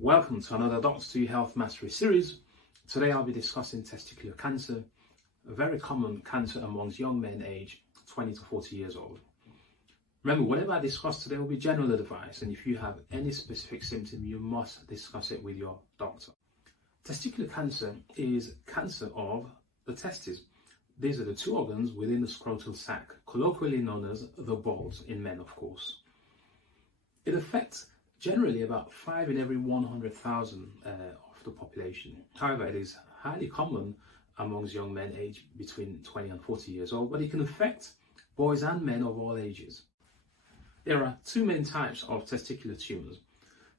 Welcome to another Doctor to Your Health Mastery series. Today I'll be discussing testicular cancer, a very common cancer amongst young men aged 20 to 40 years old. Remember, whatever I discuss today will be general advice, and if you have any specific symptom, you must discuss it with your doctor. Testicular cancer is cancer of the testes. These are the two organs within the scrotal sac, colloquially known as the balls in men, of course. It affects generally about 5 in every 100,000 of the population. However, it is highly common amongst young men aged between 20 and 40 years old, but it can affect boys and men of all ages. There are two main types of testicular tumours.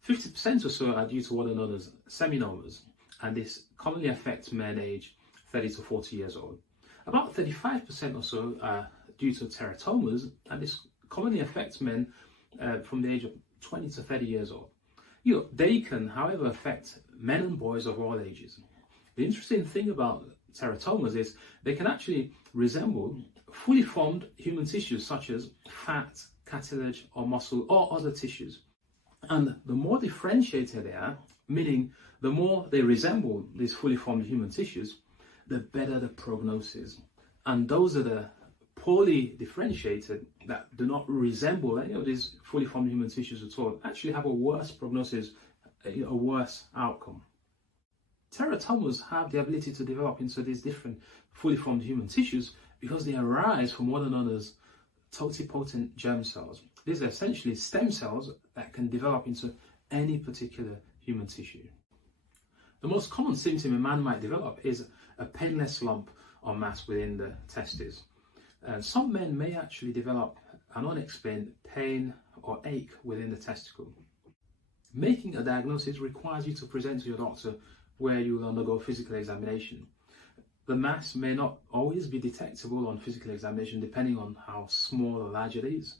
50% or so are due to what are known as seminomas, and this commonly affects men aged 30 to 40 years old. About 35% or so are due to teratomas, and this commonly affects men from the age of 20 to 30 years old. They can, however, affect men and boys of all ages. The interesting thing about teratomas is they can actually resemble fully formed human tissues such as fat, cartilage or muscle or other tissues. And the more differentiated they are, meaning the more they resemble these fully formed human tissues, the better the prognosis. And those that are poorly differentiated, that do not resemble any of these fully formed human tissues at all, actually have a worse prognosis, a worse outcome. Teratomas have the ability to develop into these different fully formed human tissues because they arise from what are known as totipotent germ cells. These are essentially stem cells that can develop into any particular human tissue. The most common symptom a man might develop is a painless lump or mass within the testes. Some men may actually develop an unexplained pain or ache within the testicle. Making a diagnosis requires you to present to your doctor where you will undergo physical examination. The mass may not always be detectable on physical examination depending on how small or large it is.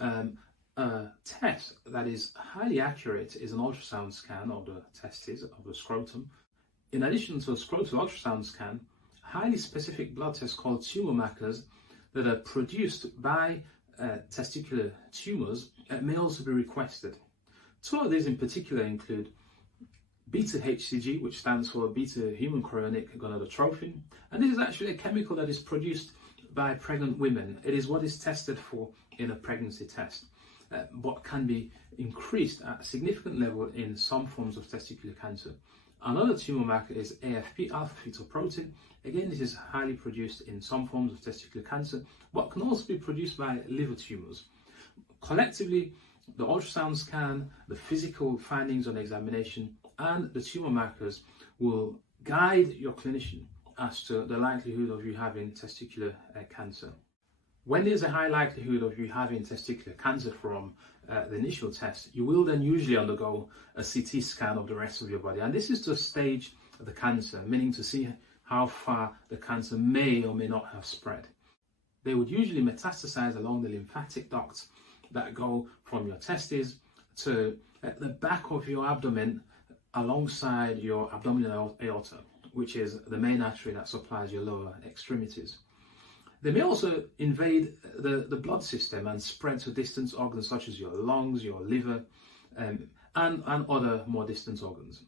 A test that is highly accurate is an ultrasound scan of the testes, of the scrotum. In addition to a scrotal ultrasound scan, highly specific blood tests called tumour markers that are produced by testicular tumours may also be requested. Two of these in particular include beta-HCG, which stands for beta-human chorionic gonadotrophin, and this is actually a chemical that is produced by pregnant women. It is what is tested for in a pregnancy test, but can be increased at a significant level in some forms of testicular cancer. Another tumour marker is AFP, alpha-fetoprotein. Again, this is highly produced in some forms of testicular cancer, but can also be produced by liver tumours. Collectively, the ultrasound scan, the physical findings on examination, and the tumour markers will guide your clinician as to the likelihood of you having testicular cancer. When there's a high likelihood of you having testicular cancer from the initial test, you will then usually undergo a CT scan of the rest of your body. And this is to stage the cancer, meaning to see how far the cancer may or may not have spread. They would usually metastasize along the lymphatic ducts that go from your testes to the back of your abdomen alongside your abdominal aorta, which is the main artery that supplies your lower extremities. They may also invade the blood system and spread to distant organs such as your lungs, your liver, and other more distant organs.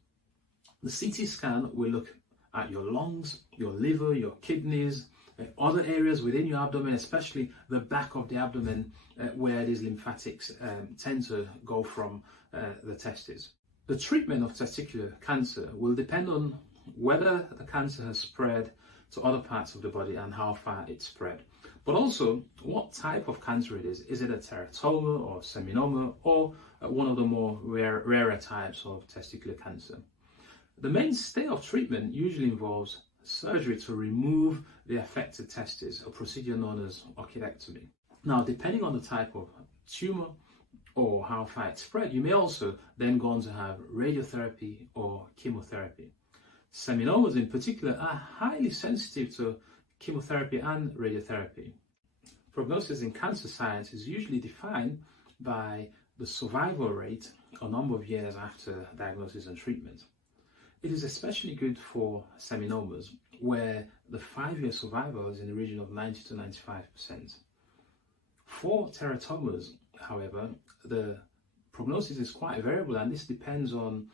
The CT scan will look at your lungs, your liver, your kidneys, other areas within your abdomen, especially the back of the abdomen where these lymphatics tend to go from the testes. The treatment of testicular cancer will depend on whether the cancer has spread to other parts of the body and how far it's spread, but also what type of cancer it is. Is it a teratoma or seminoma or one of the more rarer types of testicular cancer? The mainstay of treatment usually involves surgery to remove the affected testes, a procedure known as orchidectomy. Now, depending on the type of tumour or how far it's spread, you may also then go on to have radiotherapy or chemotherapy. Seminomas in particular are highly sensitive to chemotherapy and radiotherapy. Prognosis in cancer science is usually defined by the survival rate a number of years after diagnosis and treatment. It is especially good for seminomas, where the 5-year survival is in the region of 90 to 95%. For teratomas, however, the prognosis is quite variable, and this depends on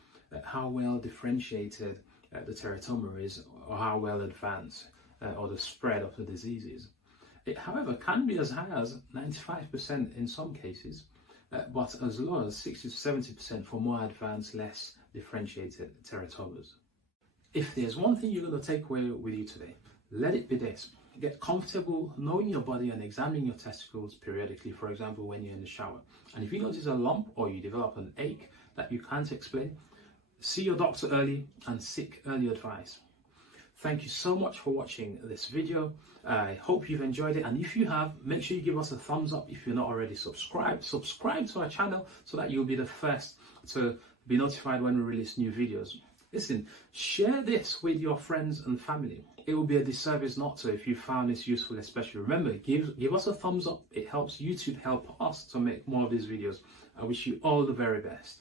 how well differentiated the teratoma is, or how well advanced or the spread of the disease is. It, however, can be as high as 95% in some cases, but as low as 60 to 70% for more advanced, less differentiated teratomas. If there's one thing you're going to take away with you today, let it be this. Get comfortable knowing your body and examining your testicles periodically, for example, when you're in the shower. And if you notice a lump or you develop an ache that you can't explain, see your doctor early and seek early advice. Thank you so much for watching this video. I hope you've enjoyed it, and if you have, make sure you give us a thumbs up. If you're not already subscribed, subscribe to our channel so that you'll be the first to be notified when we release new videos. Listen, share this with your friends and family. It will be a disservice not to if you found this useful, especially. Remember, give us a thumbs up. It helps YouTube help us to make more of these videos. I wish you all the very best.